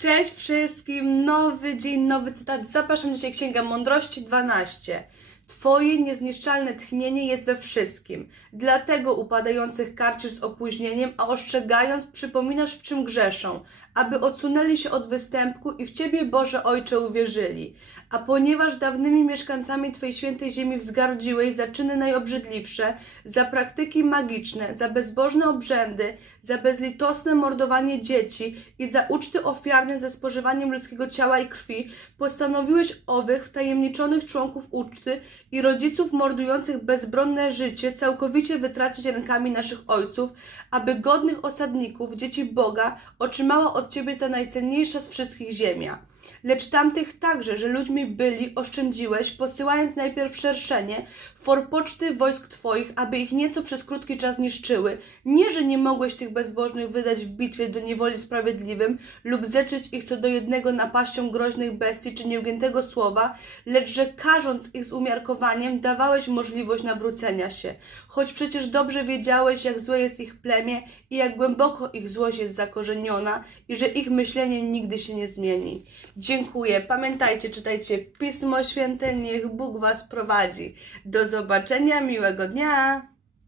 Cześć wszystkim, nowy dzień, nowy cytat. Zapraszam dzisiaj Księga Mądrości 12. Twoje niezniszczalne tchnienie jest we wszystkim. Dlatego upadających karcisz z opóźnieniem, a ostrzegając przypominasz w czym grzeszą, aby odsunęli się od występku i w Ciebie, Boże Ojcze, uwierzyli. A ponieważ dawnymi mieszkańcami Twojej świętej ziemi wzgardziłeś za czyny najobrzydliwsze, za praktyki magiczne, za bezbożne obrzędy, za bezlitosne mordowanie dzieci i za uczty ofiarne ze spożywaniem ludzkiego ciała i krwi, postanowiłeś owych wtajemniczonych członków uczty i rodziców mordujących bezbronne życie całkowicie wytracić rękami naszych ojców, aby godnych osadników, dzieci Boga, otrzymała od Ciebie ta najcenniejsza z wszystkich ziemia. Lecz tamtych także, że ludźmi byli, oszczędziłeś, posyłając najpierw szerszenie, forpoczty wojsk Twoich, aby ich nieco przez krótki czas niszczyły. Nie, że nie mogłeś tych bezbożnych wydać w bitwie do niewoli sprawiedliwym lub zeczyć ich co do jednego napaścią groźnych bestii czy nieugiętego słowa, lecz że karząc ich z umiarkowaniem, dawałeś możliwość nawrócenia się. Choć przecież dobrze wiedziałeś, jak złe jest ich plemię i jak głęboko ich złość jest zakorzeniona i że ich myślenie nigdy się nie zmieni. Dziękuję. Pamiętajcie, czytajcie Pismo Święte, niech Bóg Was prowadzi. Do zobaczenia, miłego dnia!